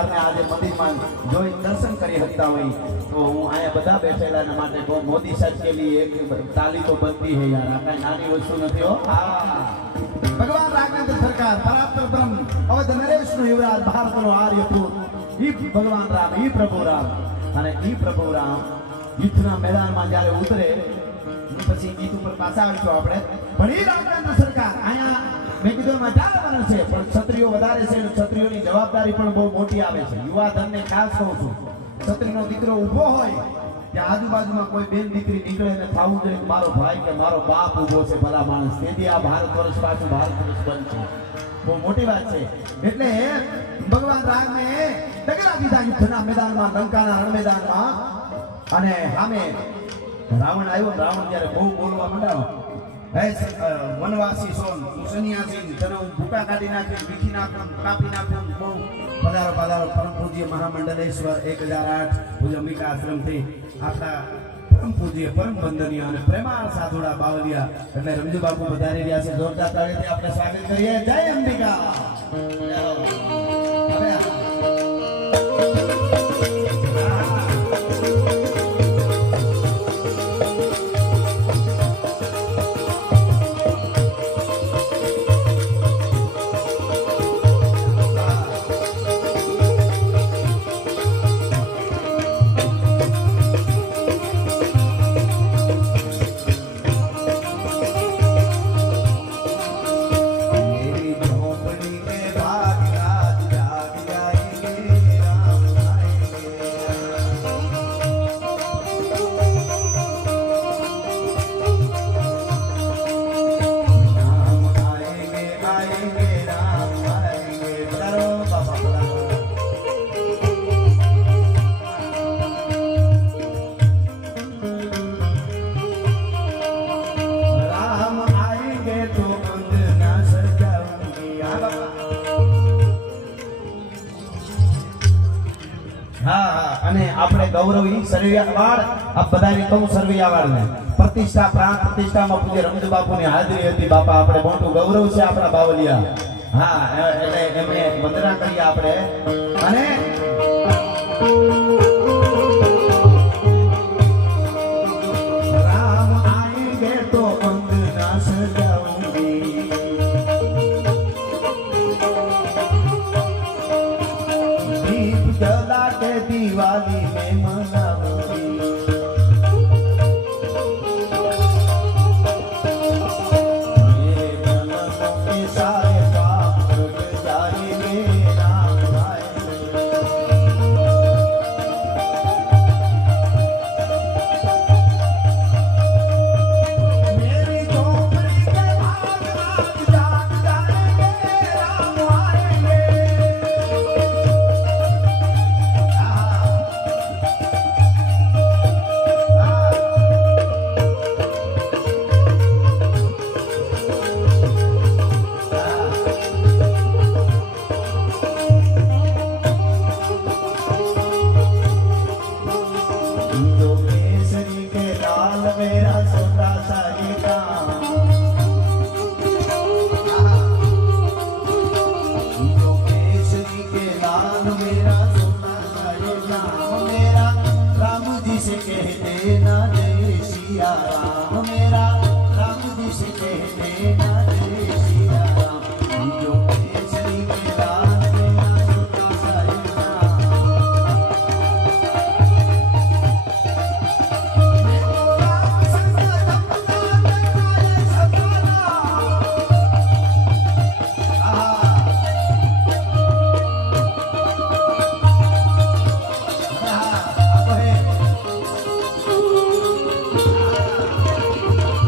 સરકારને આજે મંદિરમાં જોઈ દર્શન કરી શકતા હોય તો હું અહીંયા બધા બેઠેલાના માટે કહું મોદી સાહેબ કે લીએ એક તાલી તો બનતી है यार આ કઈ નાની વસ્તુ નથી હો ભગવાન રાજેન્દ્ર સરકાર પરાત્પર બ્રહ્મ અવધ નરેશનો યુવરાજ ભારતનો આર્યપુર ઈ ભગવાન રામ ઈ પ્રભુ રામ અને ઈ પ્રભુ રામ યુદ્ધના મેદાનમાં જ્યારે ઉતરે પછી ગીત ઉપર પાછા આવીશું આપણે પણ ઈ રાજેન્દ્ર સરકાર અહીંયા મેં કીધું એમાં ચાલવાનું છે પણ ક્ષત્રિયો વધારે છે અને ક્ષત્રિયોની જવાબદારી પણ બહુ મોટી આવે છે યુવા ધનને ખાસ કહું છું ક્ષત્રિયનો દીકરો ઊભો હોય ત્યાં આજુબાજુમાં કોઈ બેન દીકરી નીકળે ને થવું જોઈએ મારો ભાઈ કે મારો બાપ ઊભો છે ભલા માણસ તેથી આ ભારત વર્ષ પાછું ભારત વર્ષ બનશે બહુ મોટી વાત છે એટલે ભગવાન રામને ડગલા દીધા યુદ્ધના મેદાનમાં લંકાના રણ મેદાનમાં અને સામે રાવણ આવ્યો રાવણ જ્યારે બહુ બોલવા માંડ્યો હે વનવાસી સોન હું સન્યાસી તને હું ભૂકા કાઢી નાખી વીખી નાખું કાપી નાખું બહુ પધારો પધારો પરમ પૂજ્ય મહામંડલેશ્વર 1008 પૂજ્ય અંબિકા આશ્રમથી આપણા પરમ પૂજ્ય પરમ વંદનીય અને પ્રેમાળ સાધુડા બાવલિયા એટલે રમજુ બાપુ વધારી રહ્યા છે જોરદાર તાળીથી આપણે સ્વાગત કરીએ જય અંબિકા આપણે ગૌરવી સરવૈયાવાડ આ બધાની કહું સરવૈયાવાડ ને પ્રતિષ્ઠા પ્રાણ પ્રતિષ્ઠામાં પૂજ્ય રમજુ બાપુની હાજરી હતી બાપા આપણે મોટું ગૌરવ છે આપણા બાવલિયા હા એટલે એમને વંદના કરીએ આપણે અને રામ આएंगे तो वंदना सजाऊंगी दीप जला के दिवाली में मनाऊंगी ये जन्मों के सारे पाप धुल जाएंगे राम आएंगे मेरी झोपड़ी के भाग रात जाग जाएंगे राम आएंगे जो केसरी के लाल मेरा छोटा सा ये काम जो केसरी के लाल मेरा छोटा सा ये काम मेरा राम जी से कह देना जय सिया राम